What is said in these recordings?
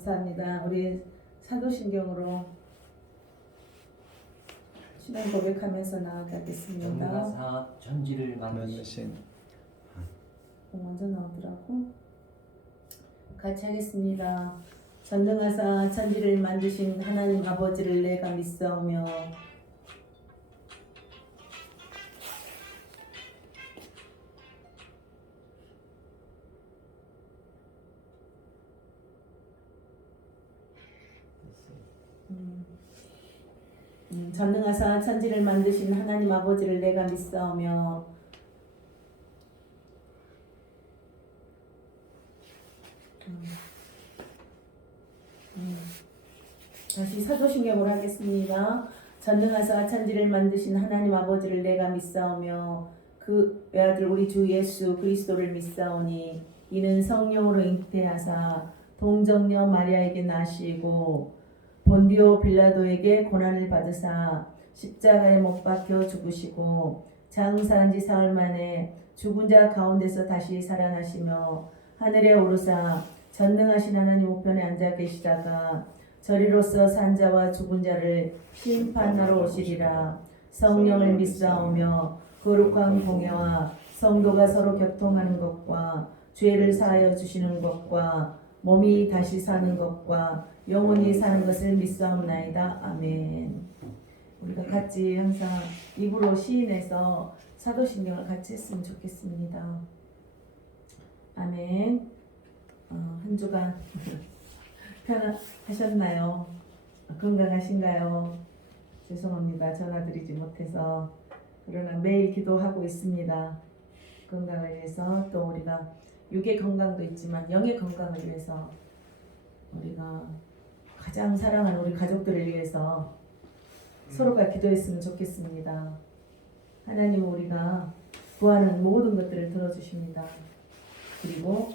감사합니다. 우리 사도신경으로 신앙 고백하면서 나아가겠습니다. 전능하사 천지를 만드신 먼저 나오더라고. 같이 하겠습니다. 전능하사 천지를 만드신 하나님 아버지를 내가 믿사오며 전능하사 천지를 만드신 하나님 아버지를 내가 믿사오며 다시 사도신경으로 하겠습니다. 전능하사 천지를 만드신 하나님 아버지를 내가 믿사오며 그 외아들 우리 주 예수 그리스도를 믿사오니 이는 성령으로 잉태하사 동정녀 마리아에게 나시고 본디오 빌라도에게 고난을 받으사 십자가에 못 박혀 죽으시고 장사한 지 사흘 만에 죽은 자 가운데서 다시 살아나시며 하늘에 오르사 전능하신 하나님 우편에 앉아 계시다가 저리로서 산 자와 죽은 자를 심판하러 오시리라. 성령을 믿사오며 거룩한 공예와 성도가 서로 교통하는 것과 죄를 사하여 주시는 것과 몸이 다시 사는 것과 영원히 사는 것을 믿사옵나이다. 아멘. 우리가 같이 항상 입으로 시인해서 사도신경을 같이 했으면 좋겠습니다. 아멘. 한 주간 편안하셨나요? 건강하신가요? 죄송합니다. 전화드리지 못해서. 그러나 매일 기도하고 있습니다. 건강을 위해서. 또 우리가 육의 건강도 있지만 영의 건강을 위해서 우리가 가장 사랑하는 우리 가족들을 위해서 서로가 기도했으면 좋겠습니다. 하나님은 우리가 구하는 모든 것들을 들어주십니다. 그리고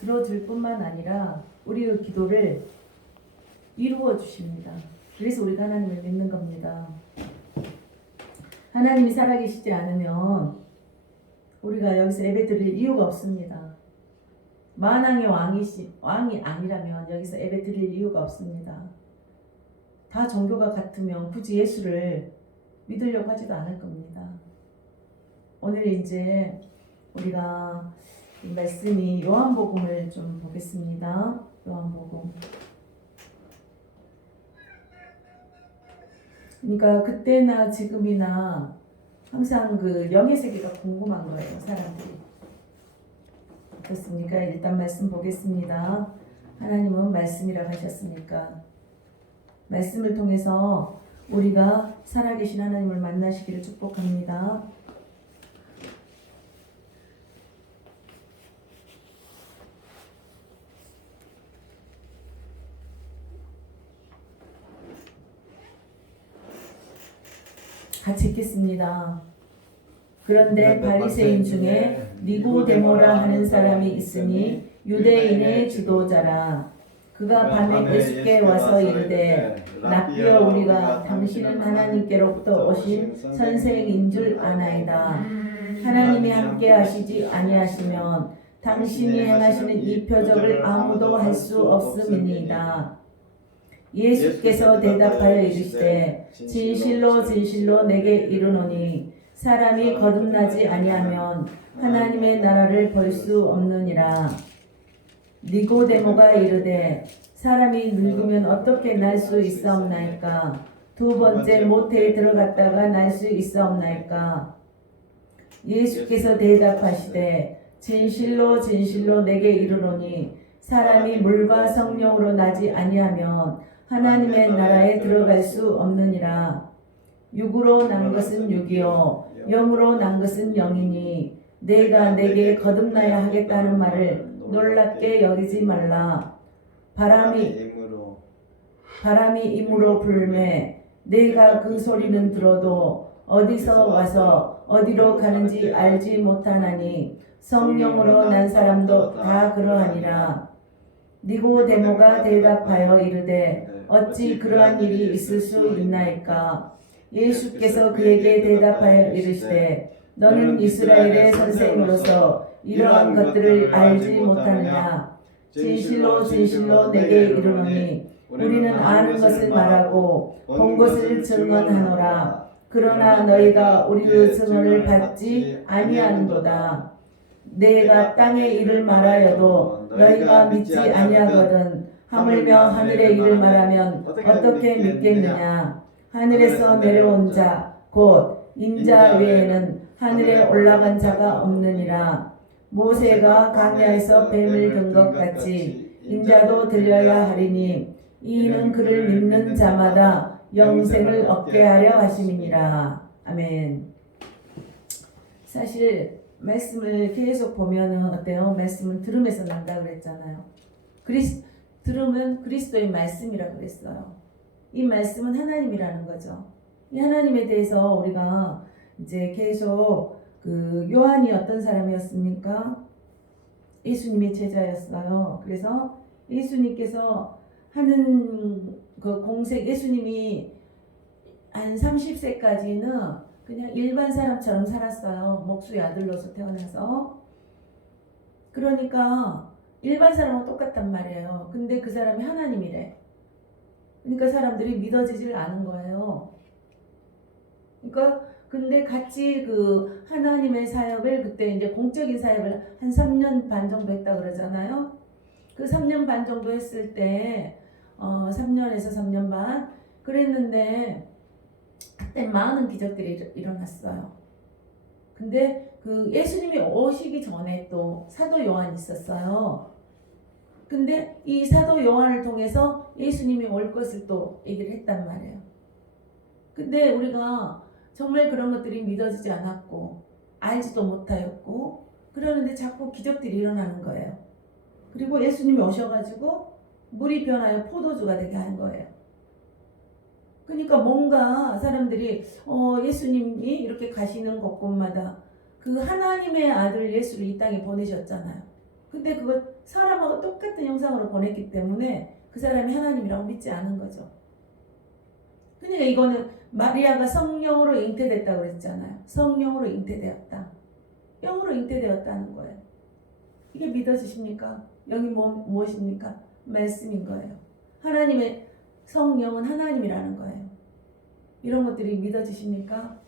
들어줄 뿐만 아니라 우리의 기도를 이루어 주십니다. 그래서 우리가 하나님을 믿는 겁니다. 하나님이 살아계시지 않으면 우리가 여기서 예배드릴 이유가 없습니다. 만왕의 왕이 아니라면 여기서 예배드릴 이유가 없습니다. 다 종교가 같으면 굳이 예수를 믿으려고 하지도 않을 겁니다. 오늘 이제 우리가 말씀이 요한복음을 좀 보겠습니다. 요한복음. 그러니까 그때나 지금이나 항상 그 영의 세계가 궁금한 거예요, 사람들이. 어떻습니까? 일단 말씀 보겠습니다. 하나님은 말씀이라고 하셨으니까 말씀을 통해서 우리가 살아계신 하나님을 만나시기를 축복합니다. 같이 읽겠습니다. 그런데 바리새인 중에 니고데모라 하는 사람이 있으니 유대인의 지도자라. 그가 밤에 예수께 와서 이르되 랍비여 우리가 당신은 하나님께로부터 오신 선생인 줄 아나이다. 하나님이 함께 하시지 아니하시면 당신이 행하시는 이 표적을 아무도 할 수 없음이니이다. 예수께서 대답하여 이르시되 진실로 진실로 내게 이르노니 사람이 거듭나지 아니하면 하나님의 나라를 볼 수 없느니라. 니고데모가 이르되 사람이 늙으면 어떻게 날 수 있사옵나이까? 두 번째 모태에 들어갔다가 날 수 있사옵나이까? 예수께서 대답하시되 진실로 진실로 내게 이르노니 사람이 물과 성령으로 나지 아니하면 하나님의 나라에 들어갈 수 없느니라. 육으로 난 것은 육이요 영으로 난 것은 영이니 내가 내게 거듭나야 하겠다는 말을 놀랍게 여기지 말라. 바람이 임으로 불매 내가 그 소리는 들어도 어디서 와서 어디로 가는지 알지 못하나니 성령으로 난 사람도 다 그러하니라. 니고데모가 대답하여 이르되 어찌 그러한 일이 있을 수 있나이까? 예수께서 그에게 대답하여 이르시되 너는 이스라엘의 선생으로서 이러한 것들을 알지 못하느냐? 진실로 진실로 내게 이르노니 우리는 아는 것을 말하고 본 것을 증언하노라. 그러나 너희가 우리의 증언을 받지 아니하는도다. 내가 땅의 일을 말하여도 너희가 믿지 아니하거든. 하물며 하늘의 일을 말하면 어떻게 믿겠느냐. 하늘에서 내려온 자 곧 인자 외에는 하늘에 올라간 자가 없느니라. 모세가 광야에서 뱀을 든 것 같이 인자도 들려야 하리니 이는 그를 믿는 자마다 영생을 얻게 하려 하심이니라. 아멘. 사실 말씀을 계속 보면은 어때요? 말씀은 들음에서 난다 그랬잖아요. 들으면 그리스도의 말씀이라고 그랬어요. 이 말씀은 하나님이라는 거죠. 이 하나님에 대해서 우리가 이제 계속 그 요한이 어떤 사람이었습니까? 예수님의 제자였어요. 그래서 예수님께서 하는 그 공색, 예수님이 한 30세까지는 그냥 일반 사람처럼 살았어요. 목수의 아들로서 태어나서. 그러니까 일반 사람은 똑같단 말이에요. 근데 그 사람이 하나님이래. 그러니까 사람들이 믿어지질 않은 거예요. 그러니까 근데 같이 그 하나님의 사역을 그때 이제 공적인 사역을 한 3년 반 정도 했다 그러잖아요. 그 3년 반 정도 했을 때 3년에서 3년 반 그랬는데 그때 많은 기적들이 일어났어요. 근데 그 예수님이 오시기 전에 또 사도 요한이 있었어요. 근데 이 사도 요한을 통해서 예수님이 올 것을 또 얘기를 했단 말이에요. 근데 우리가 정말 그런 것들이 믿어지지 않았고 알지도 못하였고 그러는데 자꾸 기적들이 일어나는 거예요. 그리고 예수님이 오셔가지고 물이 변하여 포도주가 되게 한 거예요. 그러니까 뭔가 사람들이 예수님이 이렇게 가시는 곳곳마다 그 하나님의 아들 예수를 이 땅에 보내셨잖아요. 근데 그걸 사람하고 똑같은 형상으로 보냈기 때문에 그 사람이 하나님이라고 믿지 않은 거죠. 그러니까 이거는 마리아가 성령으로 잉태됐다고 그랬잖아요. 성령으로 잉태되었다. 영으로 잉태되었다는 거예요. 이게 믿어지십니까? 영이 무엇입니까? 말씀인 거예요. 하나님의 성령은 하나님이라는 거예요. 이런 것들이 믿어지십니까?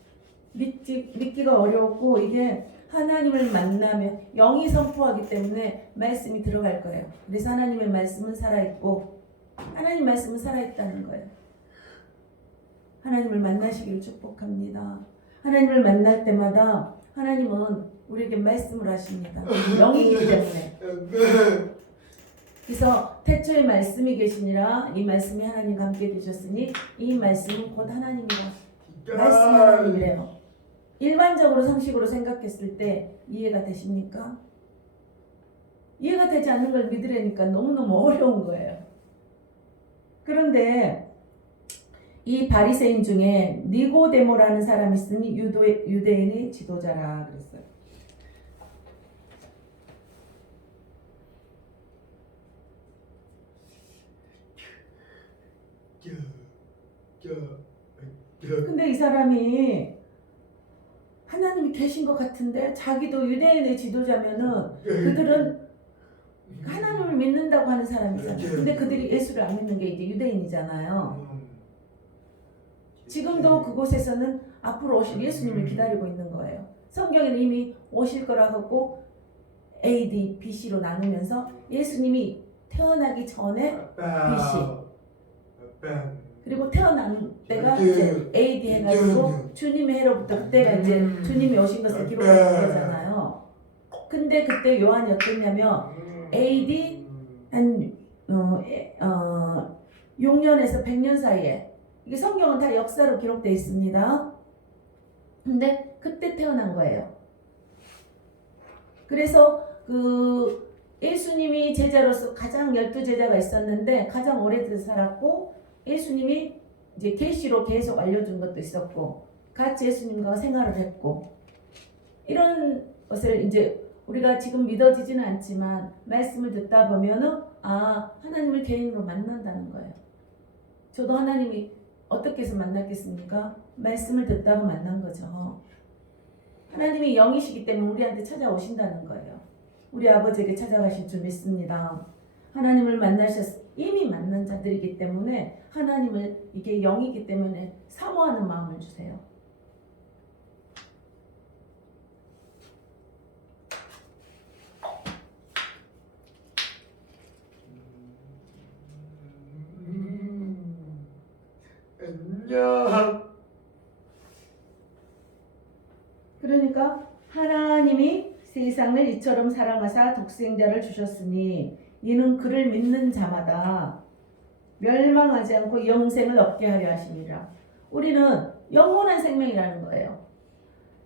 믿기가 어렵고 이게 하나님을 만나면 영이 선포하기 때문에 말씀이 들어갈 거예요. 그래서 하나님의 말씀은 살아있고 하나님 말씀은 살아있다는 거예요. 하나님을 만나시기를 축복합니다. 하나님을 만날 때마다 하나님은 우리에게 말씀을 하십니다. 영이기 때문에. 그래서 태초에 말씀이 계시니라 이 말씀이 하나님과 함께 되셨으니 이 말씀은 곧 하나님이라. 말씀 하나님이래요. 일반적으로 상식으로 생각했을 때 이해가 되십니까? 이해가 되지 않는 걸 믿으려니까 너무너무 어려운 거예요. 그런데 이 바리새인 중에 니고데모라는 사람이 있으니 유대인의 지도자라 그랬어요. 근데 이 사람이 하나님이 계신 것 같은데 자기도 유대인의 지도자면은 그들은 하나님을 믿는다고 하는 사람이잖아요. 근데 그들이 예수를 안 믿는 게 이제 유대인이잖아요. 지금도 그곳에서는 앞으로 오실 예수님을 기다리고 있는 거예요. 성경에는 이미 오실 거라고 AD, BC로 나누면서 예수님이 태어나기 전에 BC 그리고 태어난 때가 이제 AD 해가지고 주님의 해로부터 그때가 이제 주님이 오신 것을 기록하는 거잖아요. 근데 그때 요한이 어땠냐면 AD 한 6년에서 100년 사이에 이게 성경은 다 역사로 기록되어 있습니다. 근데 그때 태어난 거예요. 그래서 그 예수님이 제자로서 가장 12제자가 있었는데 가장 오래 살았고 예수님이 이제 계시로 계속 알려준 것도 있었고 같이 예수님과 생활을 했고 이런 것을 이제 우리가 지금 믿어지지는 않지만 말씀을 듣다 보면은 하나님을 개인으로 만난다는 거예요. 저도 하나님이 어떻게 해서 만났겠습니까? 말씀을 듣다가 만난 거죠. 하나님이 영이시기 때문에 우리한테 찾아오신다는 거예요. 우리 아버지에게 찾아가실 줄 믿습니다. 하나님을 이미 만난 자들이기 때문에 하나님을 이게 영이기 때문에 사모하는 마음을 주세요. 안녕. 그러니까 하나님이 세상을 이처럼 사랑하사 독생자를 주셨으니 이는 그를 믿는 자마다 멸망하지 않고 영생을 얻게 하려 하심이라. 우리는 영원한 생명이라는 거예요.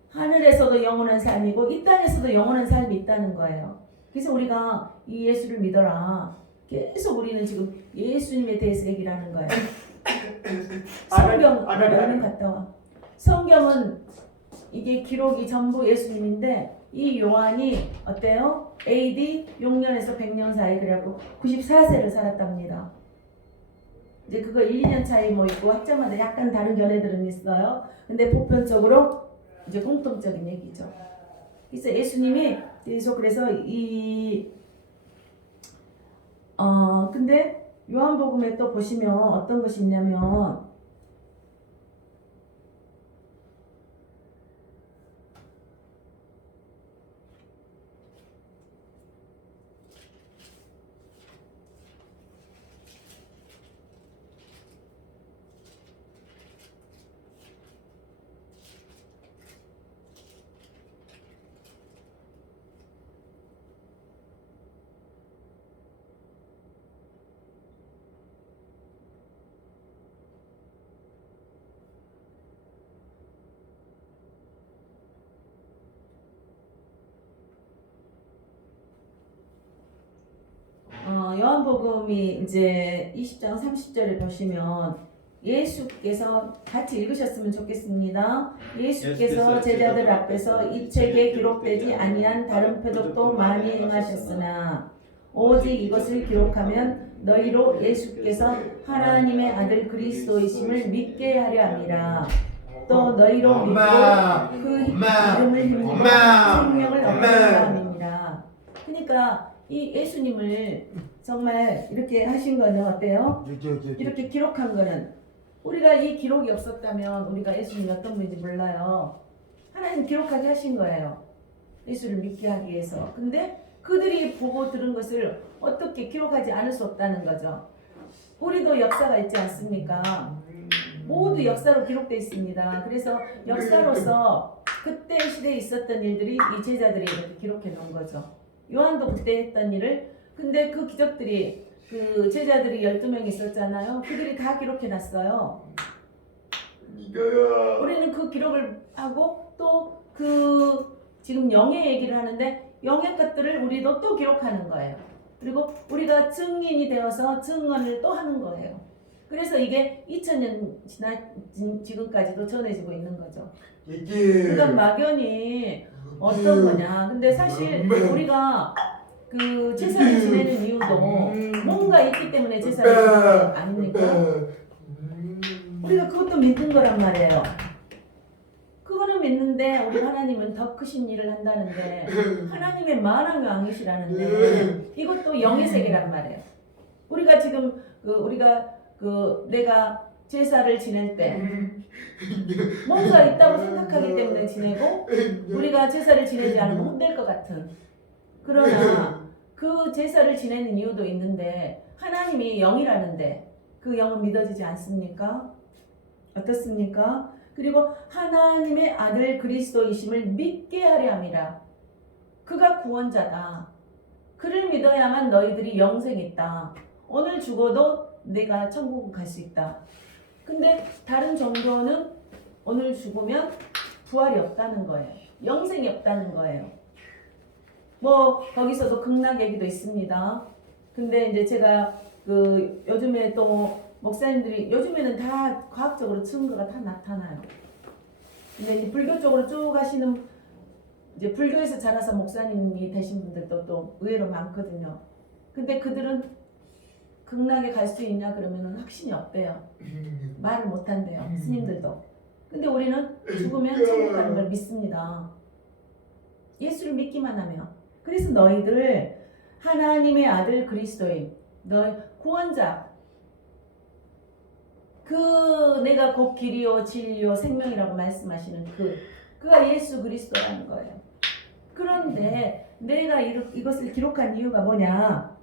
하늘에서도 영원한 삶이고 이 땅에서도 영원한 삶이 있다는 거예요. 그래서 우리가 이 예수를 믿어라. 계속 우리는 지금 예수님에 대해서 얘기를 하는 거예요. 성경 얼른 갔다 와. 성경은 이게 기록이 전부 예수님인데 이 요한이 어때요? AD 6년에서 100년 사이 그래갖고 94세를 살았답니다. 이제 그거 1, 2년 차이 뭐 있고 학자마다 약간 다른 견해들은 있어요. 근데 보편적으로 이제 공통적인 얘기죠. 그래서 예수님이 계속 그래서 근데 요한복음에 또 보시면 어떤 것이 있냐면 요한복음이 이제 20장 30절에 보시면 예수께서 같이 읽으셨으면 좋겠습니다. 예수께서 제자들 앞에서 이 책에 기록되지 아니한 다른 표적도 많이 행하셨으나 오직 이것을 기록하면 너희로 예수께서 하나님의 아들 그리스도이심을 믿게 하려 함이라. 또 너희로 믿고 그 이름을 힘입어 생명을 얻게 하려 함이니라. 그러니까 이 예수님을 정말 이렇게 하신 거는 어때요? 이렇게 기록한 거는 우리가 이 기록이 없었다면 우리가 예수님이 어떤 분인지 몰라요. 하나님 기록하게 하신 거예요. 예수를 믿게 하기 위해서. 근데 그들이 보고 들은 것을 어떻게 기록하지 않을 수 없다는 거죠. 우리도 역사가 있지 않습니까? 모두 역사로 기록되어 있습니다. 그래서 역사로서 그때 시대에 있었던 일들이 이 제자들이 이렇게 기록해 놓은 거죠. 요한도 그때 했던 일을. 근데 그 기적들이 그 제자들이 12명 있었잖아요. 그들이 다 기록해 놨어요. 우리는 그 기록을 하고 또 그 지금 영의 얘기를 하는데 영의 것들을 우리도 또 기록하는 거예요. 그리고 우리가 증인이 되어서 증언을 또 하는 거예요. 그래서 이게 2000년 지난 지금까지도 전해지고 있는 거죠. 그러니까 막연히 어떤 거냐. 근데 사실 우리가 그 제사를 지내는 이유도 뭔가 있기 때문에 제사를 지내는 거 아닙니까? 우리가 그것도 믿는 거란 말이에요. 그거는 믿는데 우리 하나님은 더 크신 일을 한다는데 하나님의 만왕의 왕이시라는데 이것도 영의 세계란 말이에요. 우리가 지금 내가 제사를 지낼 때 뭔가 있다고 생각하기 때문에 지내고 우리가 제사를 지내지 않으면 혼낼 것 같은 그러나 그 제사를 지내는 이유도 있는데 하나님이 영이라는데 그 영은 믿어지지 않습니까? 어떻습니까? 그리고 하나님의 아들 그리스도이심을 믿게 하려 함이라. 그가 구원자다. 그를 믿어야만 너희들이 영생이 있다. 오늘 죽어도 내가 천국 갈 수 있다. 근데 다른 종교는 오늘 죽으면 부활이 없다는 거예요. 영생이 없다는 거예요. 뭐 거기서도 극락 얘기도 있습니다. 근데 이제 제가 그 요즘에 또 목사님들이 요즘에는 다 과학적으로 증거가 다 나타나요. 근데 이제 불교 쪽으로 쭉 가시는 이제 불교에서 자라서 목사님이 되신 분들도 또 의외로 많거든요. 근데 그들은 극락에 갈 수 있냐 그러면은 확신이 없대요. 말을 못 한대요. 스님들도. 근데 우리는 죽으면 천국 가는 걸 믿습니다. 예수를 믿기만 하면. 그래서 너희들 하나님 하나님의 아들 그리스도인 너 구원자 그 내가 곧 길이요 진리요 생명이라고 말씀하시는 그가 예수 그리스도라는 거예요. 그런데 내가 이것을 기록한 이유가 뭐냐?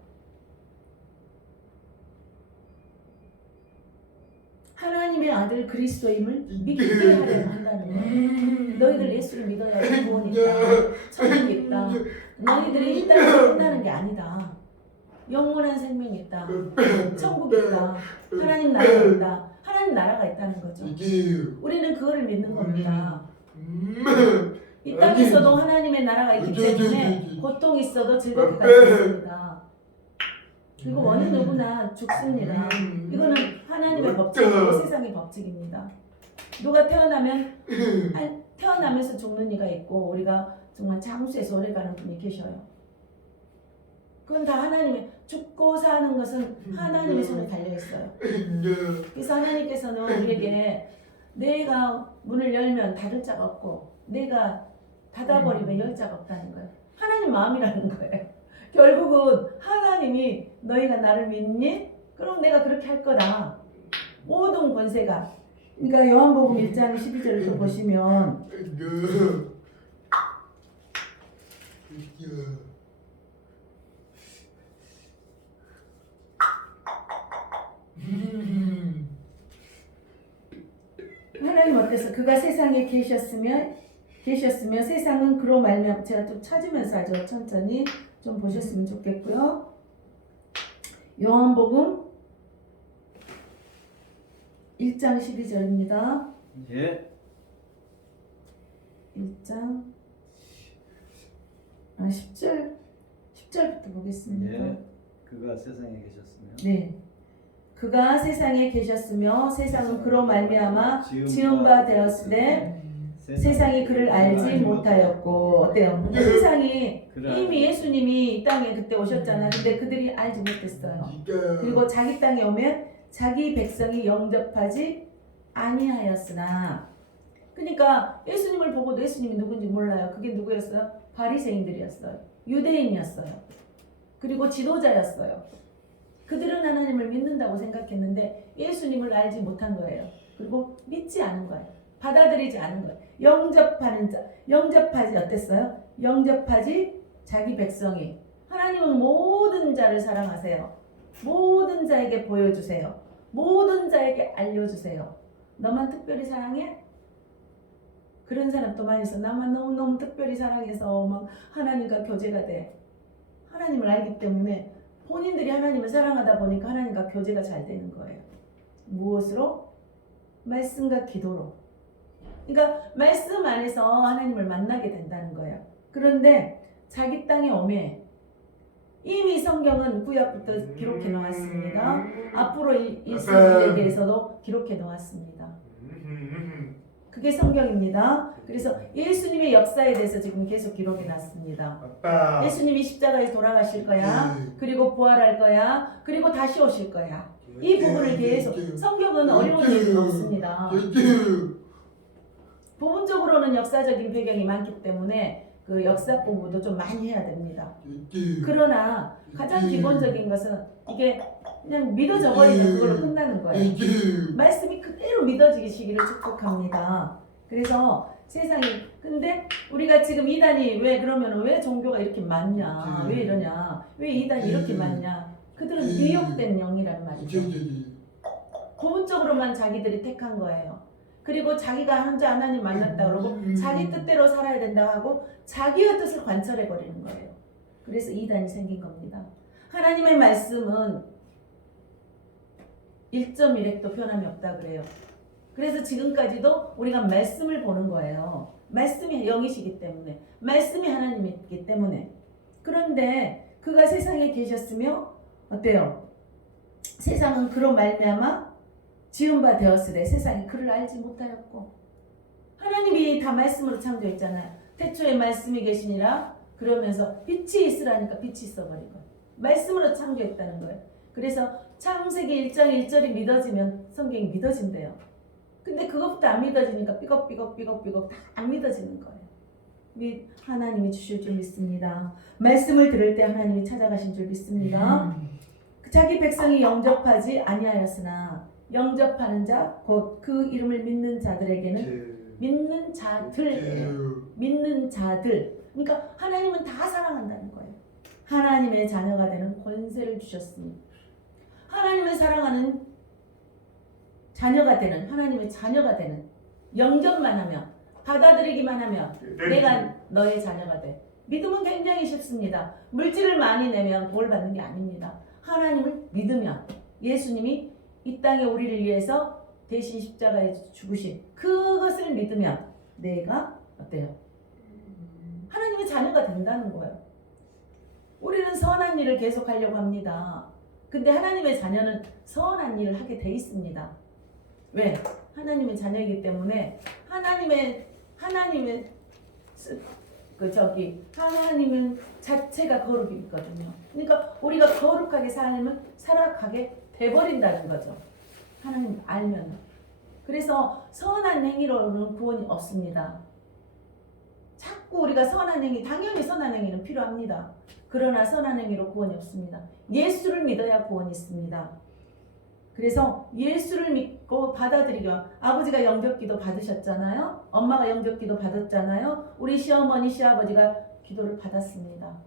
하나님의 아들 그리스도임을 믿게 하려고 한다는 거예요. 너희들 예수를 믿어야 구원이 있다. 천국이 있다. 너희들이 이 땅에서 끝나는 게 아니다. 영원한 생명이 있다. 천국이 있다. 하나님 나라가 있다. 하나님 나라가 있다는 거죠. 우리는 그거를 믿는 겁니다. 이 땅에서도 하나님의 나라가 있기 때문에 고통이 있어도 즐겁게 갈 수 있습니다. 그리고 어느 누구나 죽습니다. 이거는 하나님의 법칙이고 세상의 법칙입니다. 누가 태어나면서 죽는 이가 있고 우리가 정말 장수에서 오래가는 분이 계셔요. 그건 다 하나님의 죽고 사는 것은 하나님의 손에 달려 있어요. 그래서 하나님께서는 우리에게 내가 문을 열면 닫을 자가 없고 내가 닫아버리면 열 자가 없다는 거예요. 하나님 마음이라는 거예요. 결국은 하나님이 너희가 나를 믿니? 그럼 내가 그렇게 할 거다. 모든 권세가. 그러니까 요한복음 1장 12절을 또 보시면 하나님 어때서 그가 세상에 계셨으면 세상은 그로 말미암아 제가 좀 찾으면서 하죠. 천천히 좀 보셨으면 좋겠고요. 요한복음 1장 12절입니다. 예. 1장 10절부터 보겠습니다. 예. 그가 세상에 계셨으며 네. 그가 세상에 계셨으며 세상은 그로 말미암아 지은 바 되었으되 세상이 그를 알지 못하였고 어때요? 세상이 이미 예수님이 이 땅에 그때 오셨잖아요. 근데 그들이 알지 못했어요. 그리고 자기 땅에 오면 자기 백성이 영접하지 아니하였으나 그러니까 예수님을 보고도 예수님이 누군지 몰라요. 그게 누구였어요? 바리새인들이었어요. 유대인이었어요. 그리고 지도자였어요. 그들은 하나님을 믿는다고 생각했는데 예수님을 알지 못한 거예요. 그리고 믿지 않은 거예요. 받아들이지 않은 거예요. 영접하는 자, 영접하지 어땠어요? 영접하지 자기 백성이. 하나님은 모든 자를 사랑하세요. 모든 자에게 보여주세요. 모든 자에게 알려주세요. 너만 특별히 사랑해? 그런 사람 또 많이 있어. 나만 너무너무 특별히 사랑해서 막 하나님과 교제가 돼. 하나님을 알기 때문에 본인들이 하나님을 사랑하다 보니까 하나님과 교제가 잘 되는 거예요. 무엇으로? 말씀과 기도로. 그러니까 말씀 안에서 하나님을 만나게 된다는 거예요. 그런데 자기 땅에 오면 이미 성경은 구약부터 기록해 놓았습니다. 앞으로 이스라엘에 대해서도 기록해 놓았습니다. 그게 성경입니다. 그래서 예수님의 역사에 대해서 지금 계속 기록해 놨습니다. 예수님이 십자가에 돌아가실 거야. 그리고 부활할 거야. 그리고 다시 오실 거야. 이 부분을 계속 성경은 어려운 일은 없습니다. 부분적으로는 역사적인 배경이 많기 때문에 그 역사 공부도 좀 많이 해야 됩니다. 그러나 가장 기본적인 것은 이게 그냥 믿어져 버리면 그걸로 끝나는 거예요. 말씀이 그대로 믿어지시기를 축복합니다. 그래서 세상이 근데 우리가 지금 이단이 왜 그러면 왜 종교가 이렇게 많냐? 왜 이러냐? 왜 이단이 이렇게 많냐? 그들은 미혹된 영이란 말이죠. 부분적으로만 자기들이 택한 거예요. 그리고 자기가 혼자 하나님 만났다 그러고 자기 뜻대로 살아야 된다고 하고 자기의 뜻을 관철해 버리는 거예요. 그래서 이단이 생긴 겁니다. 하나님의 말씀은 1.1획도 변함이 없다 그래요. 그래서 지금까지도 우리가 말씀을 보는 거예요. 말씀이 영이시기 때문에, 말씀이 하나님이기 때문에. 그런데 그가 세상에 계셨으며 어때요? 세상은 그로 말미암아 지은 바 되었으되 세상이 그를 알지 못하였고. 하나님이 다 말씀으로 창조했잖아요. 태초에 말씀이 계시니라 그러면서 빛이 있으라니까 빛이 있어버린 거예요. 말씀으로 창조했다는 거예요. 그래서 창세기 1장 1절이 믿어지면 성경이 믿어진대요. 근데 그것부터 안 믿어지니까 삐걱삐걱 다 안 믿어지는 거예요. 하나님이 주실 줄 믿습니다. 말씀을 들을 때 하나님이 찾아가신 줄 믿습니다. 자기 백성이 영접하지 아니하였으나 영접하는 자 곧 그 이름을 믿는 자들에게는 믿는 자들 그러니까 하나님은 다 사랑한다는 거예요. 하나님의 자녀가 되는 권세를 주셨습니다. 하나님을 사랑하는 자녀가 되는 하나님의 자녀가 되는 영접만 하면 받아들이기만 하면 내가 너의 자녀가 돼. 믿음은 굉장히 쉽습니다. 물질을 많이 내면 볼 받는 게 아닙니다. 하나님을 믿으면 예수님이 이 땅에 우리를 위해서 대신 십자가에 죽으신 그것을 믿으면 내가 어때요? 하나님의 자녀가 된다는 거예요. 우리는 선한 일을 계속 하려고 합니다. 근데 하나님의 자녀는 선한 일을 하게 돼 있습니다. 왜? 하나님의 자녀이기 때문에 하나님은 자체가 거룩이거든요. 그러니까 우리가 거룩하게 살아가게 돼버린다는 거죠. 하나님 알면. 그래서 선한 행위로는 구원이 없습니다. 자꾸 우리가 선한 행위, 당연히 선한 행위는 필요합니다. 그러나 선한 행위로 구원이 없습니다. 예수를 믿어야 구원이 있습니다. 그래서 예수를 믿고 받아들이고 아버지가 영접기도 받으셨잖아요. 엄마가 영접기도 받았잖아요. 우리 시어머니, 시아버지가 기도를 받았습니다.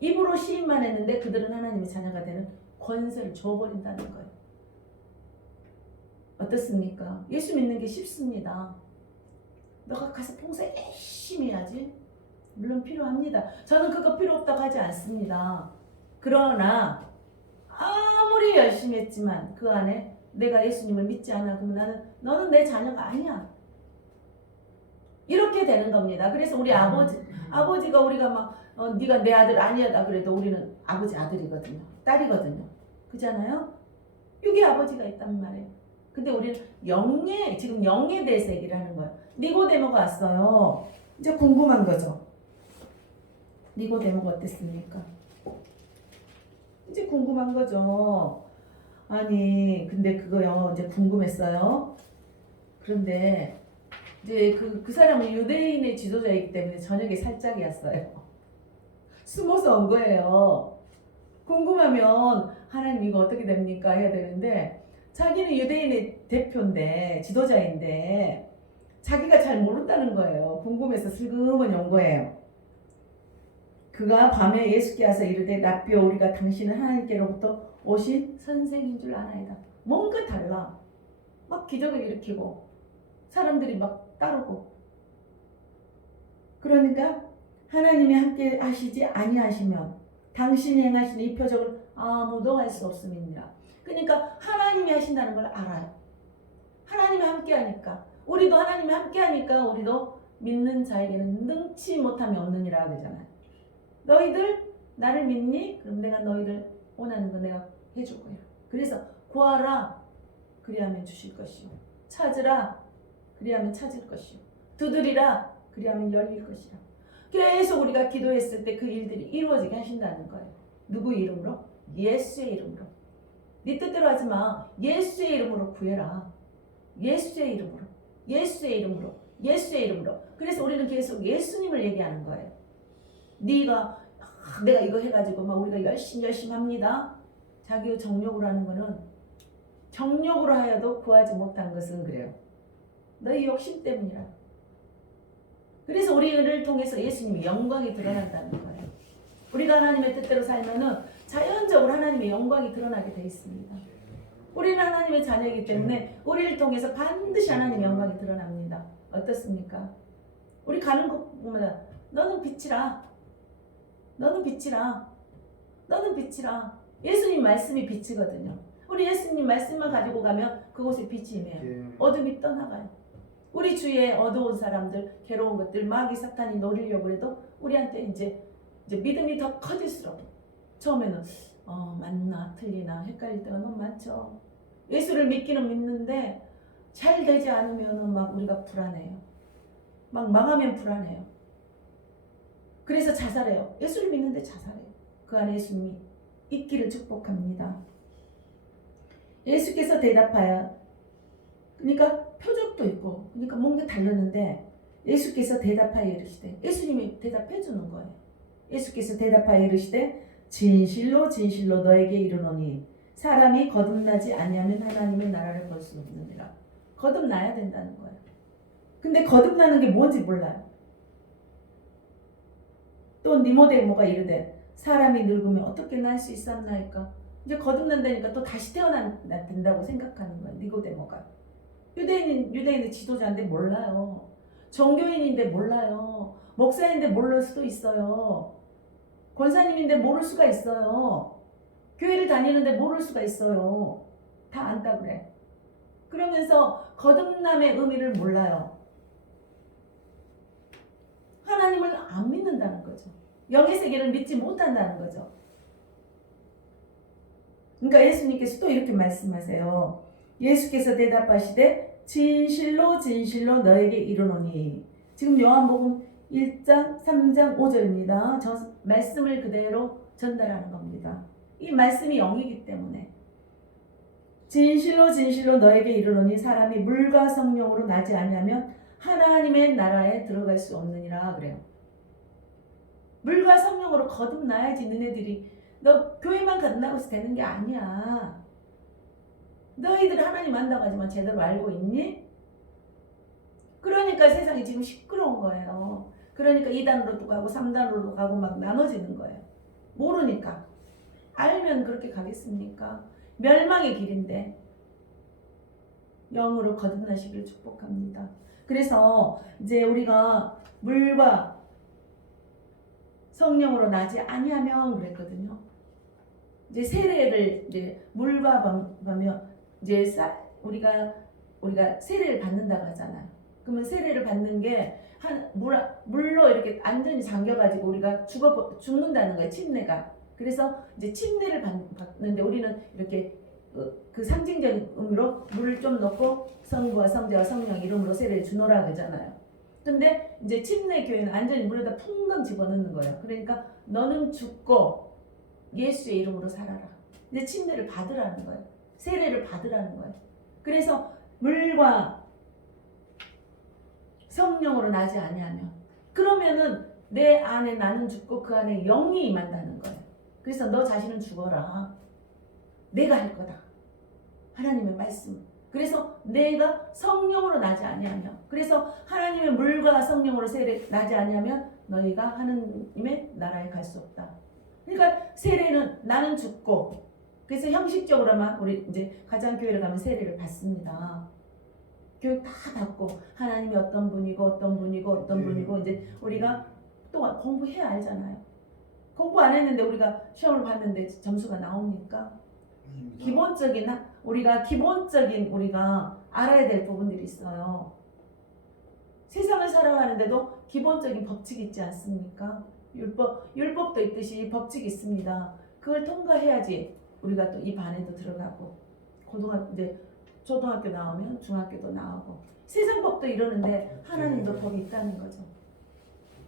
입으로 시인만 했는데 그들은 하나님의 자녀가 되는 권세를 줘버린다는 거예요. 어떻습니까? 예수 믿는 게 쉽습니다. 너가 가서 봉사 열심히 해야지. 물론 필요합니다. 저는 그거 필요 없다고 하지 않습니다. 그러나 아무리 열심히 했지만 그 안에 내가 예수님을 믿지 않아 그러면 너는 내 자녀가 아니야. 이렇게 되는 겁니다. 그래서 우리 아버지가 우리가 막 네가 내 아들 아니야 그래도 우리는 아버지 아들이거든요. 딸이거든요. 그잖아요. 여기 아버지가 있단 말이에요. 근데 우리는 지금 영에 대해서 얘기를 하는 거예요. 니고데모가 왔어요. 이제 궁금한 거죠. 니고데모가 어땠습니까? 이제 궁금한 거죠. 아니, 근데 그거요, 이제 궁금했어요. 그런데, 이제 그 사람은 유대인의 지도자이기 때문에 저녁에 살짝이었어요. 숨어서 온 거예요. 궁금하면, 하나님 이거 어떻게 됩니까? 해야 되는데, 자기는 유대인의 대표인데, 지도자인데, 자기가 잘 모른다는 거예요. 궁금해서 슬그머니 온 거예요. 그가 밤에 예수께 와서 이르되 라삐오 우리가 당신은 하나님께로부터 오신 선생인 줄 아나이다. 뭔가 달라. 막 기적을 일으키고 사람들이 막 따르고 그러니까 하나님이 함께 하시지 아니하시면 당신이 행하시는 이 표적을 아무도 할 수 없음이니라. 그러니까 하나님이 하신다는 걸 알아요. 하나님이 함께 하니까 우리도 하나님이 함께 하니까 우리도 믿는 자에게는 능치 못함이 없느니라 그러잖아요. 너희들 나를 믿니? 그럼 내가 너희들 원하는 거 내가 해줄 거야. 그래서 구하라 그리하면 주실 것이요. 찾으라 그리하면 찾을 것이요. 두드리라 그리하면 열릴 것이라. 계속 우리가 기도했을 때 그 일들이 이루어지게 하신다는 거예요. 누구 이름으로? 예수의 이름으로. 네 뜻대로 하지 마. 예수의 이름으로 구해라. 예수의 이름으로. 예수의 이름으로. 예수의 이름으로. 그래서 우리는 계속 예수님을 얘기하는 거예요. 네가 내가 이거 해가지고 막 우리가 열심히 합니다. 자기 정욕으로 하는 거는 정욕으로 하여도 구하지 못한 것은 그래요. 너희 욕심 때문이라. 그래서 우리를 통해서 예수님의 영광이 드러난다는 거예요. 우리가 하나님의 뜻대로 살면은 자연적으로 하나님의 영광이 드러나게 돼 있습니다. 우리는 하나님의 자녀이기 때문에 우리를 통해서 반드시 하나님의 영광이 드러납니다. 어떻습니까? 우리 가는 곳마다 너는 빛이라. 너는 빛이라. 너는 빛이라. 예수님 말씀이 빛이거든요. 우리 예수님 말씀만 가지고 가면 그곳에 빛이 임해요. 어둠이 떠나가요. 우리 주위에 어두운 사람들, 괴로운 것들, 마귀 사탄이 노리려고 해도 우리한테 이제 믿음이 더 커질수록 처음에는 맞나 틀리나 헷갈릴 때가 너무 많죠. 예수를 믿기는 믿는데 잘 되지 않으면 막 우리가 불안해요. 막 망하면 불안해요. 그래서 자살해요. 예수를 믿는데 자살해요. 그 안에 예수님이 있기를 축복합니다. 예수께서 대답하여 그러니까 표적도 있고 그러니까 뭔가 다르는데 예수께서 대답하여 이르시되, 예수님이 대답해 주는 거예요. 예수께서 대답하여 이르시되 진실로 진실로 너에게 이르노니 사람이 거듭나지 아니하면 하나님의 나라를 볼 수 없느니라. 거듭나야 된다는 거예요. 근데 거듭나는 게 뭔지 몰라요. 또 니모데모가 이르되 사람이 늙으면 어떻게 날 수 있었나이까. 이제 거듭난다니까 또 다시 태어나야 된다고 생각하는 거예요. 니고데모가. 유대인의 지도자인데 몰라요. 종교인인데 몰라요. 목사인데 모를 수도 있어요. 권사님인데 모를 수가 있어요. 교회를 다니는데 모를 수가 있어요. 다 안다 그래. 그러면서 거듭남의 의미를 몰라요. 하나님을 안 믿는다는 거죠. 영의 세계를 믿지 못한다는 거죠. 그러니까 예수님께서 또 이렇게 말씀하세요. 예수께서 대답하시되 진실로 진실로 너에게 이르노니. 지금 요한복음 1장 3장 5절입니다. 저 말씀을 그대로 전달하는 겁니다. 이 말씀이 영이기 때문에 진실로 진실로 너에게 이르노니 사람이 물과 성령으로 나지 아니하면 하나님의 나라에 들어갈 수 없느니라 그래요. 물과 성령으로 거듭나야지. 너네들이 너 교회만 거듭나고 해서 되는 게 아니야. 너희들 하나님 안다고 하지만 제대로 알고 있니? 그러니까 세상이 지금 시끄러운 거예요. 그러니까 2단으로도 가고 3단으로도 가고 막 나눠지는 거예요. 모르니까. 알면 그렇게 가겠습니까? 멸망의 길인데 영으로 거듭나시기를 축복합니다. 그래서 이제 우리가 물과 성령으로 나지 아니하면 그랬거든요. 이제 세례를 이제 물과 하면 이제 우리가 세례를 받는다고 하잖아요. 그러면 세례를 받는 게 물로 이렇게 완전히 잠겨가지고 우리가 죽는다는 거예요. 침례가. 그래서 이제 침례를 받는데 우리는 이렇게 그 상징적인 의미로 물을 좀 넣고 성부와 성자와 성령 이름으로 세례를 주노라 그러잖아요. 근데 이제 침례 교회는 완전히 물에다 풍덩 집어넣는 거예요. 그러니까 너는 죽고 예수의 이름으로 살아라. 이제 침례를 받으라는 거예요. 세례를 받으라는 거예요. 그래서 물과 성령으로 나지 아니하면 그러면은 내 안에 나는 죽고 그 안에 영이 임한다는 거예요. 그래서 너 자신은 죽어라. 내가 할 거다. 하나님의 말씀. 그래서 내가 성령으로 나지 아니하며 그래서 하나님의 물과 성령으로 세례 나지 아니하면 너희가 하나님의 나라에 갈 수 없다. 그러니까 세례는 나는 죽고 그래서 형식적으로만 우리 이제 가장교회를 가면 세례를 받습니다. 교육 다 받고 하나님이 어떤 분이고 이제 우리가 또 공부해야 알잖아요. 공부 안 했는데 우리가 시험을 봤는데 점수가 나옵니까? 기본적인 우리가 알아야 될 부분들이 있어요. 세상을 살아가는데도 기본적인 법칙이 있지 않습니까? 율법도 있듯이 법칙이 있습니다. 그걸 통과해야지 우리가 또 이 반에도 들어가고 초등학교 나오면 중학교도 나오고 세상 법도 이러는데 하나님도 법이 있다는 거죠.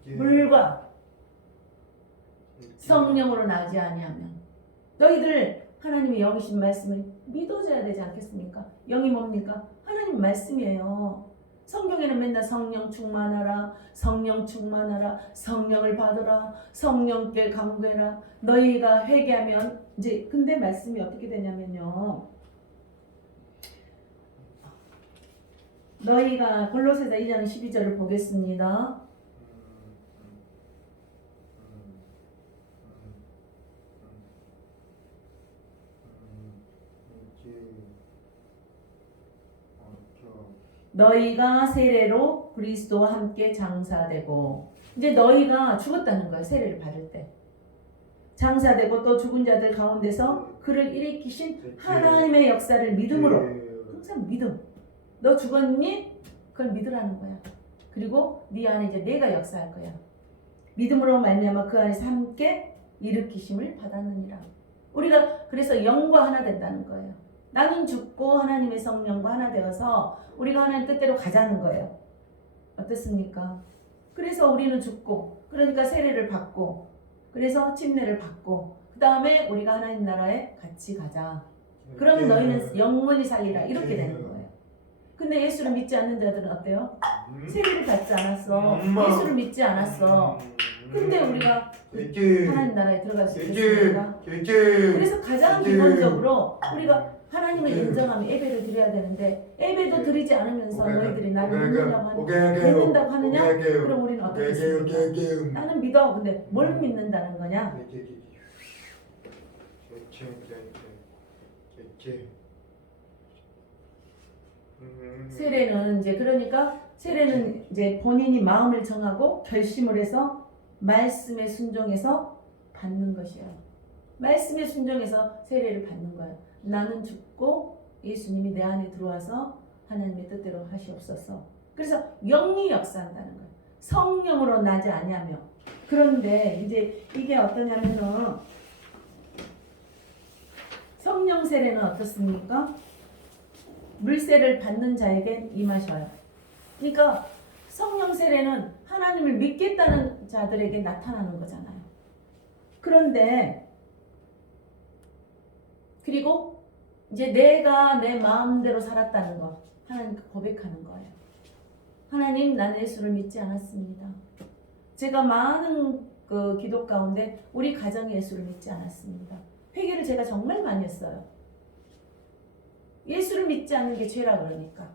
물과 성령으로 나지 아니하면 너희들 하나님의 영이신 말씀을 믿어줘야 되지 않겠습니까? 영이 뭡니까? 하나님 말씀이에요. 성경에는 맨날 성령 충만하라, 성령 충만하라, 성령을 받으라, 성령께 간구해라. 너희가 회개하면 이제 근데 말씀이 어떻게 되냐면요. 너희가 골로새서 2장 12절을 보겠습니다. 너희가 세례로 그리스도와 함께 장사되고 이제 너희가 죽었다는 거예요. 세례를 받을 때 장사되고 또 죽은 자들 가운데서 그를 일으키신 하나님의 역사를 믿음으로 항상 믿음. 너 죽었니? 그걸 믿으라는 거야. 그리고 네 안에 이제 내가 역사할 거야. 믿음으로 말미암아 그 안에서 함께 일으키심을 받았느니라. 우리가 그래서 영과 하나 된다는 거예요. 나는 죽고 하나님의 성령과 하나 되어서 우리가 하나님 뜻대로 가자는 거예요. 어떻습니까? 그래서 우리는 죽고 그러니까 세례를 받고 그래서 침례를 받고 그 다음에 우리가 하나님 나라에 같이 가자. 그러면 너희는 영원히 살리라. 이렇게 되는 거예요. 근데 예수를 믿지 않는 자들은 어때요? 세례를 받지 않았어. 엄마. 예수를 믿지 않았어. 근데 우리가 쟤. 하나님 나라에 들어갈 수 쟤. 있겠습니까? 쟤. 그래서 가장 쟤. 기본적으로 우리가 하나님을 쟤. 인정하면 예배를 드려야 되는데 예배도 쟤. 드리지 않으면서 오케이, 너희들이 나를 오케이, 믿는다고 하는 오케이, 믿는다고 하느냐? 오케이, 오케이. 그럼 우리는 어떻겠습니까? 나는 믿어. 근데 뭘 믿는다는 거냐? 세례는 이제 그러니까 세례는 이제 본인이 마음을 정하고 결심을 해서 말씀에 순종해서 받는 것이야. 말씀에 순종해서 세례를 받는 거야. 나는 죽고 예수님이 내 안에 들어와서 하나님의 뜻대로 하시옵소서. 그래서 영이 역사한다는 거야. 성령으로 나지 아니하며. 그런데 이제 이게 어떠냐면은 성령 세례는 어떻습니까? 물세를 받는 자에게 임하셔요. 그러니까 성령 세례는 하나님을 믿겠다는 자들에게 나타나는 거잖아요. 그런데 그리고 이제 내가 내 마음대로 살았다는 거 하나님께 고백하는 거예요. 하나님, 나는 예수를 믿지 않았습니다. 제가 많은 그 기도 가운데 우리 가정이 예수를 믿지 않았습니다. 회개를 제가 정말 많이 했어요. 예수를 믿지 않는 게 죄라 그러니까.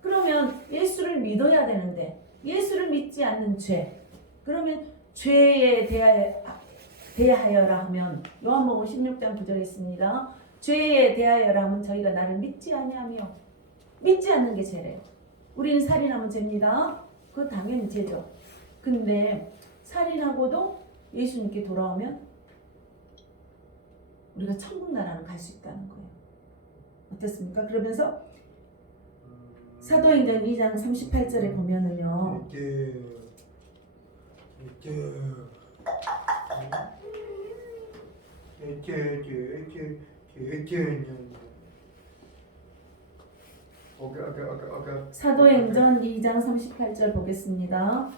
그러면 예수를 믿어야 되는데 예수를 믿지 않는 죄. 그러면 죄에 대하여라 하면 요한복음 16장 9절에 있습니다. 죄에 대하여라 하면 저희가 나를 믿지 아니하며 믿지 않는 게 죄래요. 우리는 살인하면 죄입니다. 그거 당연히 죄죠. 근데 살인하고도 예수님께 돌아오면 우리가 천국 나라는 갈 수 있다는 거예요. 어떻습니까? 그러면서 사도행전 2장 38절에 보면은요. 사도행전 2장 38절 보겠습니다.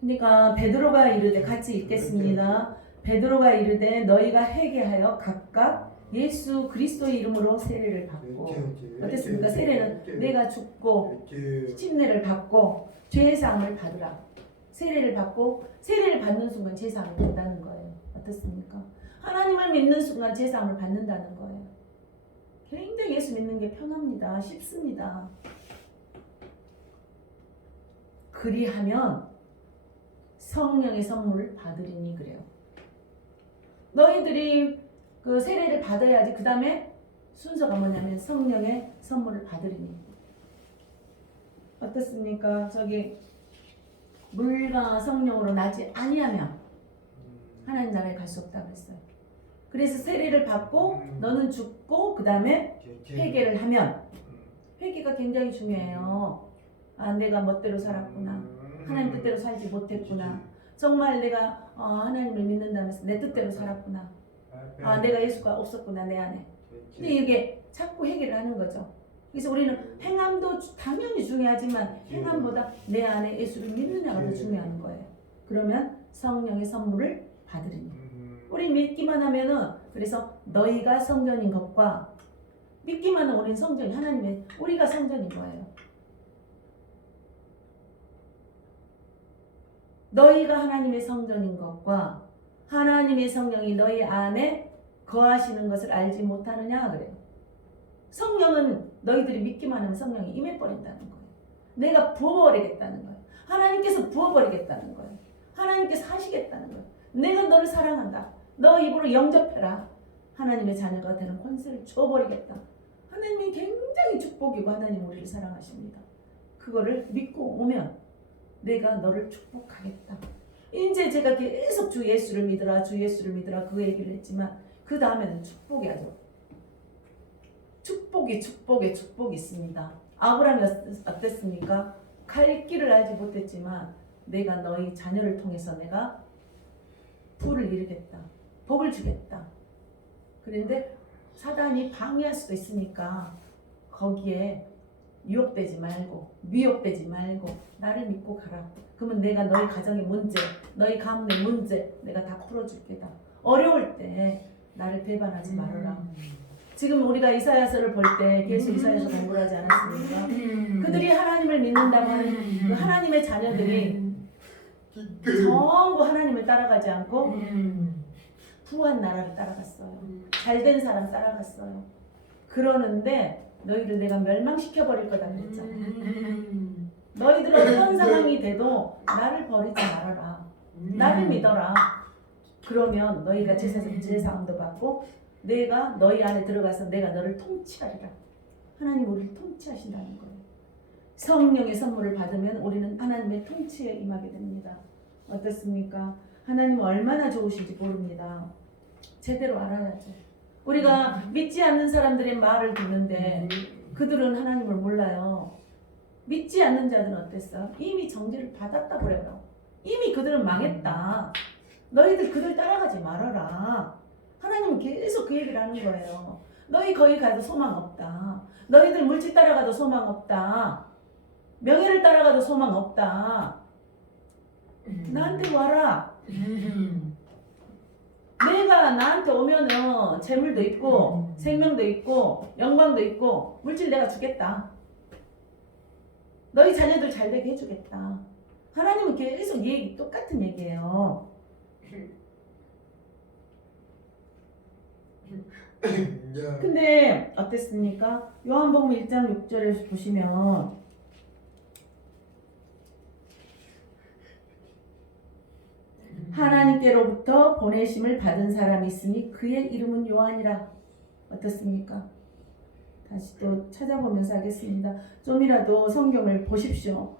그러니까 베드로가 이르되 같이 읽겠습니다. 베드로가 이르되 너희가 회개하여 각각 예수 그리스도의 이름으로 세례를 받고. 어땠습니까? 세례는 내가 죽고 침례를 받고 죄 사함을 받으라. 세례를 받고 세례를 받는 순간 죄 사함을 받는다는 거예요. 어떻습니까? 하나님을 믿는 순간 죄 사함을 받는다는 거예요. 굉장히 예수 믿는 게 편합니다. 쉽습니다. 그리하면 성령의 선물을 받으리니 그래요. 너희들이 그 세례를 받아야지. 그 다음에 순서가 뭐냐면 성령의 선물을 받으리니. 어떻습니까? 저기 물과 성령으로 나지 아니하면 하나님 나라에 갈 수 없다고 했어요. 그래서 세례를 받고 너는 죽고 그 다음에 회개를 하면, 회개가 굉장히 중요해요. 아, 내가 멋대로 살았구나. 하나님 뜻대로 살지 못했구나. 정말 내가 하나님을 믿는다면서 내 뜻대로 살았구나. 아, 내가 예수가 없었구나 내 안에. 근데 이게 자꾸 회개를 하는 거죠. 그래서 우리는 행함도 당연히 중요하지만 행함보다 내 안에 예수를 믿느냐가 더 중요한 거예요. 그러면 성령의 선물을 받으리니. 우리 믿기만 하면은, 그래서 너희가 성전인 것과, 믿기만 하면 우리는 성전이 하나님의, 우리가 성전인 거예요. 너희가 하나님의 성전인 것과 하나님의 성령이 너희 안에 거하시는 것을 알지 못하느냐 그래요. 성령은 너희들이 믿기만 하면 성령이 임해버린다는 거예요. 내가 부어버리겠다는 거예요. 하나님께서 부어버리겠다는 거예요. 하나님께서 하시겠다는 거예요. 내가 너를 사랑한다. 너 입으로 영접해라. 하나님의 자녀가 되는 권세를 줘버리겠다. 하나님이 굉장히 축복이고 하나님 우리를 사랑하십니다. 그거를 믿고 오면 내가 너를 축복하겠다. 이제 제가 계속 주 예수를 믿으라, 주 예수를 믿으라 그 얘기를 했지만 그 다음에는 축복이 아주 축복이 있습니다. 아브라함이 어땠습니까? 갈 길을 알지 못했지만 내가 너희 자녀를 통해서 내가 부를 이루겠다. 복을 주겠다. 그런데 사단이 방해할 수도 있으니까 거기에 유혹되지 말고 미혹되지 말고 나를 믿고 가라. 그러면 내가 너희 가정의 문제, 너희 가문의 문제 내가 다 풀어줄게다. 어려울 때 나를 배반하지 말아라. 지금 우리가 이사야서를 볼 때 계속 이사야서 공부를 하지 않았습니까? 그들이 하나님을 믿는다고 하는 그 하나님의 자녀들이 전부 하나님을 따라가지 않고 부한 나라를 따라갔어요. 잘된 사람 따라갔어요. 그러는데 너희들 내가 멸망시켜버릴 거다 그랬잖아. 너희들 어떤 상황이 돼도 나를 버리지 말아라. 나를 믿어라. 그러면 너희가 제사함도 받고 내가 너희 안에 들어가서 내가 너를 통치하리라. 하나님 우리를 통치하신다는 거예요. 성령의 선물을 받으면 우리는 하나님의 통치에 임하게 됩니다. 어떻습니까? 하나님 얼마나 좋으신지 모릅니다. 제대로 알아야죠. 우리가 믿지 않는 사람들의 말을 듣는데 그들은 하나님을 몰라요. 믿지 않는 자들은 어땠어? 이미 정죄를 받았다 그래요. 이미 그들은 망했다. 너희들 그들 따라가지 말아라. 하나님은 계속 그 얘기를 하는 거예요. 너희 거기 가도 소망 없다. 너희들 물질 따라가도 소망 없다. 명예를 따라가도 소망 없다. 나한테 와라. 내가 나한테 오면은 재물도 있고 생명도 있고 영광도 있고 물질 내가 주겠다. 너희 자녀들 잘 되게 해주겠다. 하나님은 계속 똑같은 얘기예요. 근데 어땠습니까? 요한복음 1장 6절에 보시면 하나님께로부터 보내심을 받은 사람이 있으니 그의 이름은 요한이라. 어떻습니까? 다시 또 찾아보면서 하겠습니다. 좀이라도 성경을 보십시오.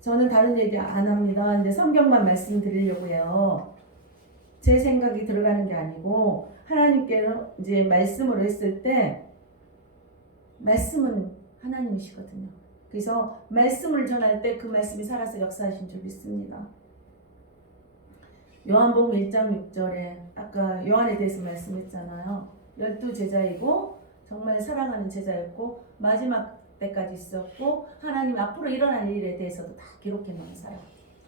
저는 다른 얘기 안 합니다. 이제 성경만 말씀드리려고 해요. 제 생각이 들어가는 게 아니고 하나님께로 이제 말씀으로 했을 때 말씀은 하나님이시거든요. 그래서 말씀을 전할 때 그 말씀이 살아서 역사하신 줄 믿습니다. 요한복음 1장 6절에 아까 요한에 대해서 말씀했잖아요. 12제자이고 정말 사랑하는 제자였고 마지막 때까지 있었고 하나님 앞으로 일어날 일에 대해서도 다 기록해 놓은 사람.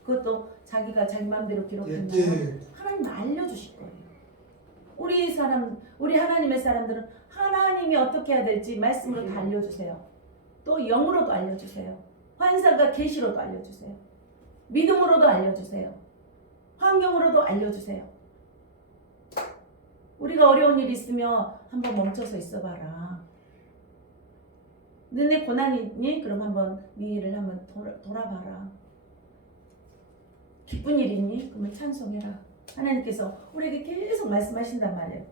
그것도 자기가 자기 마음대로 기록해 놓으면 하나님 알려주실 거예요. 우리 하나님의 사람들은 하나님이 어떻게 해야 될지 말씀으로 다 알려주세요. 또 영으로도 알려주세요. 환상과 계시로도 알려주세요. 믿음으로도 알려주세요. 환경으로도 알려주세요. 우리가 어려운 일이 있으면 한번 멈춰서 있어봐라. 너네 고난이 있니? 그럼 한번 네 일을 한번 돌아봐라. 기쁜 일이 있니? 그러면 찬송해라. 하나님께서 우리에게 계속 말씀하신단 말이에요.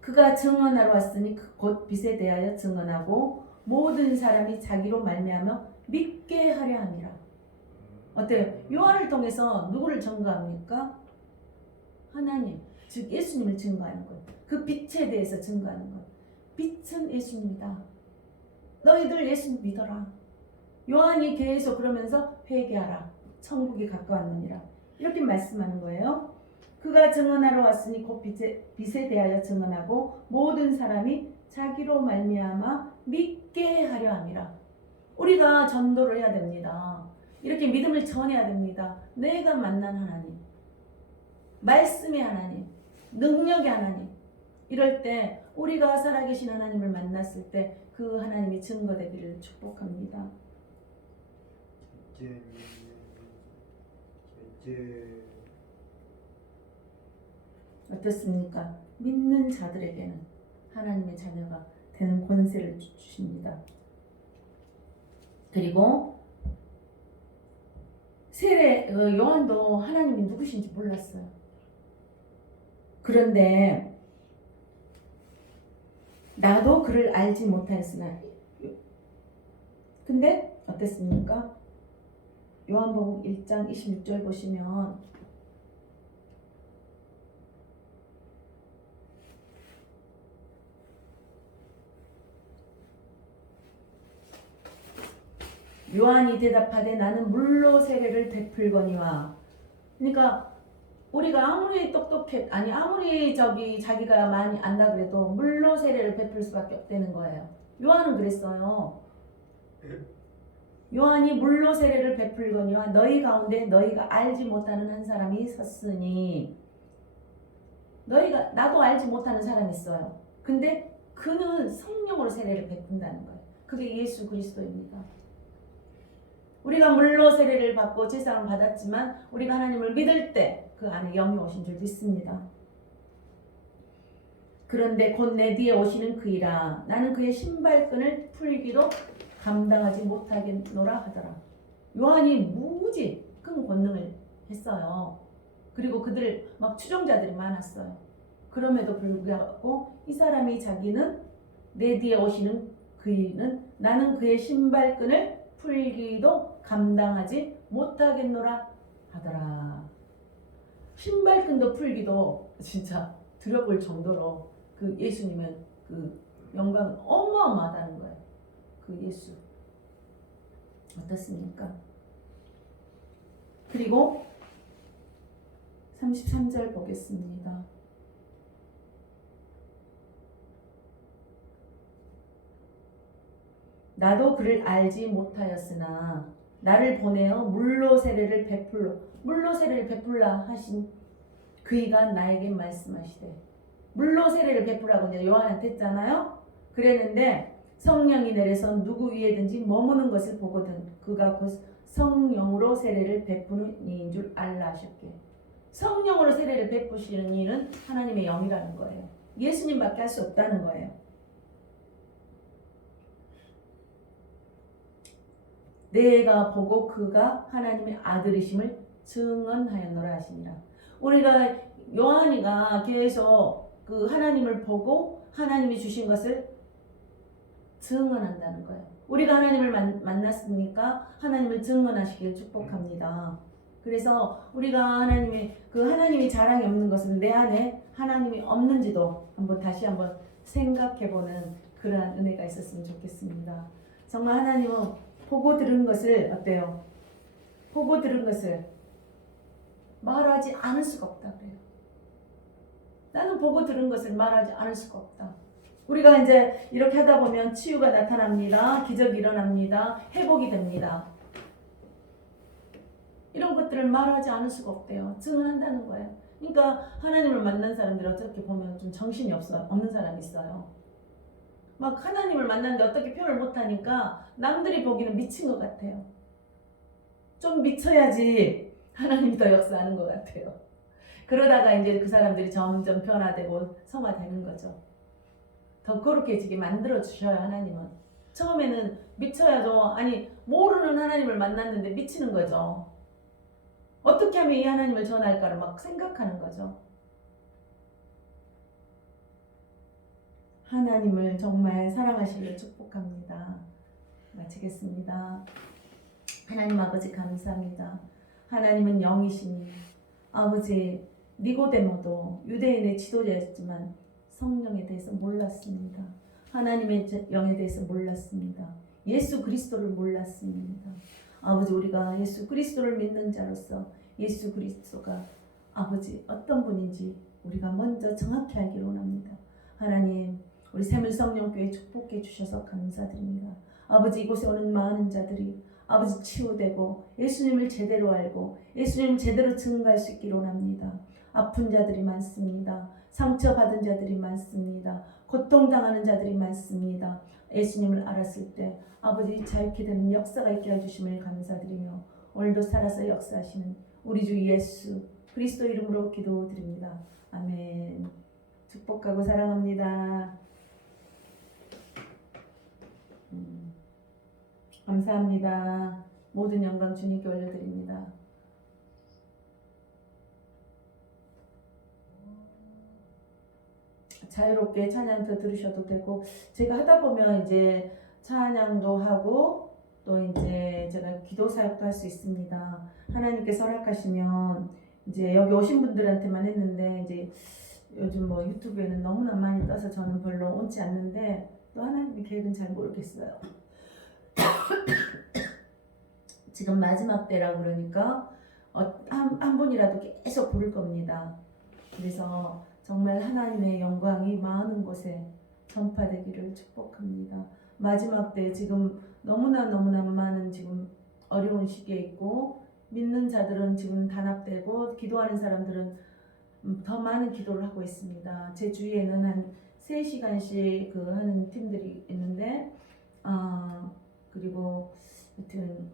그가 증언하러 왔으니 곧 빛에 대하여 증언하고 모든 사람이 자기로 말미암아 믿게 하려 함이라. 어때요? 요한을 통해서 누구를 증거합니까? 하나님, 즉 예수님을 증거하는 거예요. 그 빛에 대해서 증거하는 거예요. 빛은 예수님이다. 너희들 예수님 믿어라. 요한이 계속 그러면서 회개하라. 천국이 가까웠느니라. 이렇게 말씀하는 거예요. 그가 증언하러 왔으니 곧 빛에 대하여 증언하고 모든 사람이 자기로 말미암아 믿게 하려 함이라. 우리가 전도를 해야 됩니다. 이렇게 믿음을 전해야 됩니다. 내가 만난 하나님, 말씀의 하나님, 능력의 하나님. 이럴 때 우리가 살아계신 하나님을 만났을 때 그 하나님이 증거되기를 축복합니다. 어떻습니까? 믿는 자들에게는 하나님의 자녀가 되는 권세를 주십니다. 그리고 요한도 하나님이 누구신지 몰랐어요. 그런데 나도 그를 알지 못하였으나 근데 어땠습니까? 요한복음 1장 26절 보시면 요한이 대답하되 나는 물로 세례를 베풀거니와. 그러니까 우리가 아무리 아무리 자기가 많이 안다 그래도 물로 세례를 베풀 수밖에 없다는 거예요. 요한은 그랬어요. 요한이 물로 세례를 베풀거니와 너희 가운데 너희가 알지 못하는 한 사람이 섰으니, 나도 알지 못하는 사람이 있어요. 근데 그는 성령으로 세례를 베푼다는 거예요. 그게 예수 그리스도입니다. 우리가 물로 세례를 받고 제사를 받았지만 우리가 하나님을 믿을 때 그 안에 영이 오신 줄 믿습니다. 그런데 곧 내 뒤에 오시는 그이라 나는 그의 신발끈을 풀기도 감당하지 못하겠노라 하더라. 요한이 무지 큰 권능을 했어요. 그리고 그들 막 추종자들이 많았어요. 그럼에도 불구하고 이 사람이 자기는 내 뒤에 오시는 그이는 나는 그의 신발끈을 풀기도 감당하지 못하겠노라 하더라. 신발끈도 풀기도 진짜 두려울 정도로 그 예수님은 그 영광은 어마어마하다는 거예요. 그 예수 어떻습니까? 그리고 33절 보겠습니다. 나도 그를 알지 못하였으나 나를 보내어 물로 세례를 베풀라 하신 그이가 나에게 말씀하시되, 물로 세례를 베풀라고 이제 요한한테 했잖아요. 그랬는데 성령이 내려서 누구 위에든지 머무는 것을 보거든 그가 곧 성령으로 세례를 베푸는 이인 줄 알라 하셨게. 성령으로 세례를 베푸시는 이는 하나님의 영이라는 거예요. 예수님밖에 할 수 없다는 거예요. 내가 보고 그가 하나님의 아들이심을 증언하였노라 하시니라. 우리가 요한이가 계속 그 하나님을 보고 하나님이 주신 것을 증언한다는 거예요. 우리가 하나님을 만났으니까 하나님을 증언하시길 축복합니다. 그래서 우리가 하나님이 자랑이 없는 것은 내 안에 하나님이 없는지도 다시 한번 생각해보는 그러한 은혜가 있었으면 좋겠습니다. 정말 하나님은 보고 들은 것을 어때요? 보고 들은 것을 말하지 않을 수가 없다 그래요. 나는 보고 들은 것을 말하지 않을 수가 없다. 우리가 이제 이렇게 하다 보면 치유가 나타납니다. 기적이 일어납니다. 회복이 됩니다. 이런 것들을 말하지 않을 수가 없대요. 증언한다는 거예요. 그러니까 하나님을 만난 사람들이 어떻게 보면 좀 정신이 없는 사람이 있어요. 막 하나님을 만났는데 어떻게 표현을 못하니까 남들이 보기는 미친 것 같아요. 좀 미쳐야지 하나님이 더 역사하는 것 같아요. 그러다가 이제 그 사람들이 점점 변화되고 성화되는 거죠. 더 거룩해지게 만들어 주셔요. 하나님은 처음에는 미쳐야죠. 아니 모르는 하나님을 만났는데 미치는 거죠. 어떻게 하면 이 하나님을 전할까를 막 생각하는 거죠. 하나님을 정말 사랑하시길 축복합니다. 마치겠습니다. 하나님 아버지 감사합니다. 하나님은 영이시니 아버지 니고데모도 유대인의 지도자였지만 성령에 대해서 몰랐습니다. 하나님의 영에 대해서 몰랐습니다. 예수 그리스도를 몰랐습니다. 아버지 우리가 예수 그리스도를 믿는 자로서 예수 그리스도가 아버지 어떤 분인지 우리가 먼저 정확히 알기를 원합니다. 하나님 우리 새물성령교회 축복해 주셔서 감사드립니다. 아버지 이곳에 오는 많은 자들이 아버지 치유되고 예수님을 제대로 알고 예수님을 제대로 증거할 수 있기를 원합니다. 아픈 자들이 많습니다. 상처받은 자들이 많습니다. 고통당하는 자들이 많습니다. 예수님을 알았을 때 아버지 자유케 되는 역사가 있게 해주심을 감사드리며 오늘도 살아서 역사하시는 우리 주 예수 그리스도 이름으로 기도드립니다. 아멘. 축복하고 사랑합니다. 감사합니다. 모든 영광 주님께 올려드립니다. 자유롭게 찬양도 들으셔도 되고 제가 하다 보면 이제 찬양도 하고 또 이제 제가 기도 사역도 할 수 있습니다. 하나님께서 허락하시면 이제 여기 오신 분들한테만 했는데 이제 요즘 뭐 유튜브에는 너무나 많이 떠서 저는 별로 옳지 않는데 또 하나님의 계획은 잘 모르겠어요. 지금 마지막 때라 그러니까 한 분이라도 계속 부를 겁니다. 그래서 정말 하나님의 영광이 많은 곳에 전파되기를 축복합니다. 마지막 때 지금 너무나 많은 지금 어려운 시기에 있고 믿는 자들은 지금 단합되고 기도하는 사람들은 더 많은 기도를 하고 있습니다. 제 주위에는 한 3시간씩 그 하는 팀들이 있는데 그리고 하여튼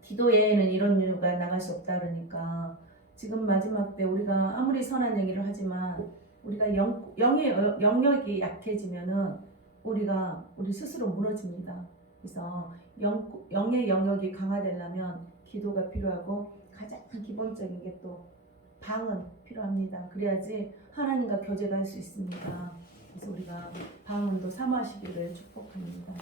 기도 외에는 이런 이유가 나갈 수 없다 그러니까 지금 마지막 때 우리가 아무리 선한 얘기를 하지만 우리가 영의 영역이 약해지면은 우리 스스로 무너집니다. 그래서 영의 영역이 강화되려면 기도가 필요하고 가장 기본적인 게 또 방언 필요합니다. 그래야지 하나님과 교제가 할 수 있습니다. 그래서 우리가 방언도 사모하시기를 축복합니다.